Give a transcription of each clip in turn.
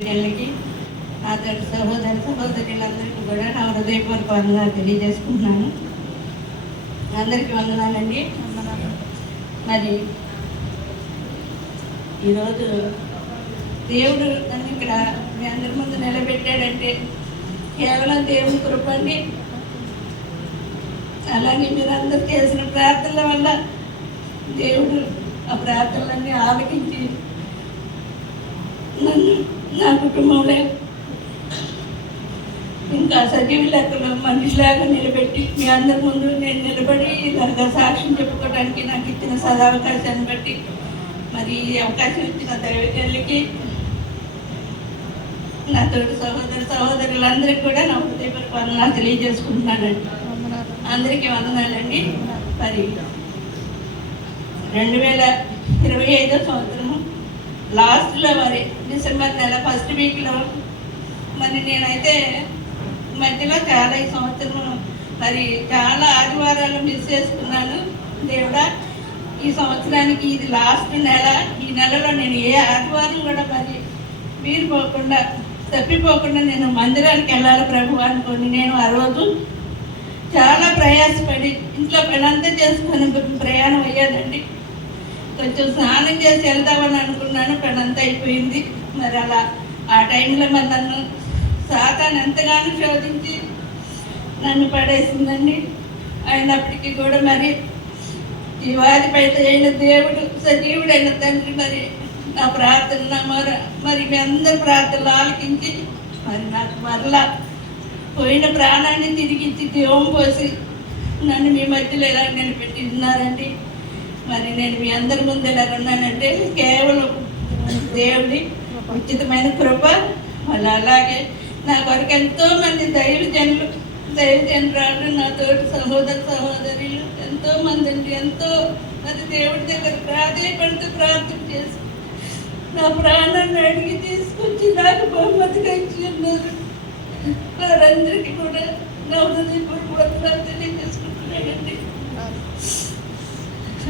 పిల్లలకి నా తోటి సహోదరులందరికీ కూడా నా హృదయపూర్వక వందనాలు తెలియజేసుకుంటున్నాను. అందరికీ వందనాలండి. మరి ఈరోజు దేవుడు నన్ను ఇక్కడ మీ అందరి ముందు నిలబెట్టాడంటే కేవలం దేవుని కృప అండి. అలాగే మీరు అందరూ చేసిన ప్రార్థనల వల్ల దేవుడు ఆ ప్రార్థనలన్నీ ఆలకించి నన్ను నా కుటుంబంలో ఇంకా సజీవ లెక్కలో మనిషిలాగా నిలబెట్టి మీ అందరి ముందు నేను నిలబడి ఇలాగా సాక్ష్యం చెప్పుకోవడానికి నాకు ఇచ్చిన సదావకాశాన్ని బట్టి మరి ఈ అవకాశం ఇచ్చిన దైవజనులకి నా తోటి సహోదరులందరికీ కూడా నా హృదయపూర్వక వందనాలు తెలియజేసుకుంటున్నానండి. అందరికీ వందనాలండి. మరి 2025 సంవత్సరము లాస్ట్లో మరి డిసెంబర్ నెల ఫస్ట్ వీక్లో మరి నేనైతే మధ్యలో చాలా ఈ సంవత్సరం మరి చాలా ఆదివారాలు మిస్ చేసుకున్నాను. దేవుడా, ఈ సంవత్సరానికి ఇది లాస్ట్ నెల. ఈ నెలలో నేను ఏ ఆదివారం కూడా మరి వీరిపోకుండా తప్పిపోకుండా నేను మందిరానికి వెళ్ళాలి ప్రభు అనుకోని నేను ఆ రోజు చాలా ప్రయాసపడి ఇంట్లో పనంతా చేసుకొని ప్రయాణం అయ్యానండి. కొంచెం స్నానం చేసి వెళ్దామని అనుకున్నాను, పనంతా అయిపోయింది. మరి అలా ఆ టైంలో మరి నన్ను సాతాను ఎంతగానో శోధించి నన్ను పడేసిందండి. అయినప్పటికీ కూడా మరి ఈ వారిపై అయిన దేవుడు సజీవుడైన తండ్రి మరి నా ప్రార్థన మరి మీ అందరి ప్రార్థనలు ఆలకించి మరి నాకు మరలా పోయిన ప్రాణాన్ని తిరిగిచ్చి దేవం పోసి నన్ను మీ మధ్యలో ఎలా నిలబెట్టి ఉన్నారండి. మరి నేను మీ అందరి ముందు ఎలా ఉన్నానంటే కేవలం దేవుడి ఉచితమైన కృప. మళ్ళీ అలాగే నా కొరకు ఎంతోమంది దైవజనురాలు నా తోటి సహోదరులు ఎంతోమంది అండి. ఎంతో మరి దేవుడి దగ్గర ప్రాధేయపడుతూ ప్రార్థన చేసి నా ప్రాణాన్ని అడిగి తీసుకొచ్చి నాకు బహుమతిగా ఇచ్చి ఉన్నారు. వారందరికీ కూడా నా హృదయపూర్వక వందనాలు తెలియజేసుకుంటున్నానండి.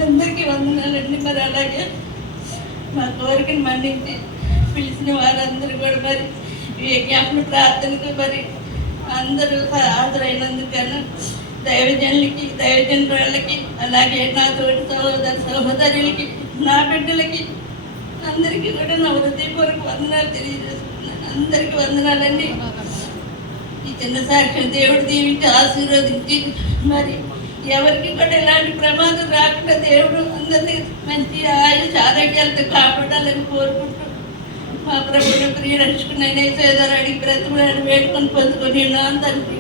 అందరికీ వందనాలండి. మరి అలాగే మా కోరికను మన్నించి పిలిచిన వారందరూ కూడా మరి విజ్ఞాపన ప్రార్థనకు మరి అందరూ హాజరైనందుకన్నా దైవజనులకి అలాగే నా తోటి సహోదరులకి నా బిడ్డలకి అందరికీ కూడా నా హృదయపూర్వక వందనాలు తెలియజేసుకున్నాను. అందరికీ వందనాలండి. ఈ చిన్న సాక్ష్యం దేవుడు దీవించి ఆశీర్వదించి మరి ఎవరికి కూడా ఎలాంటి ప్రమాదం రాకుండా దేవుడు అందరినీ మంచి ఆయుష్ ఆరోగ్యాలతో కాపాడాలని కోరుకుంటూ మా ప్రభుత్వ ప్రియ రక్షకునైనా అడిగి బ్రతుకులను వేడుకొని పొందుకొని తండ్రి.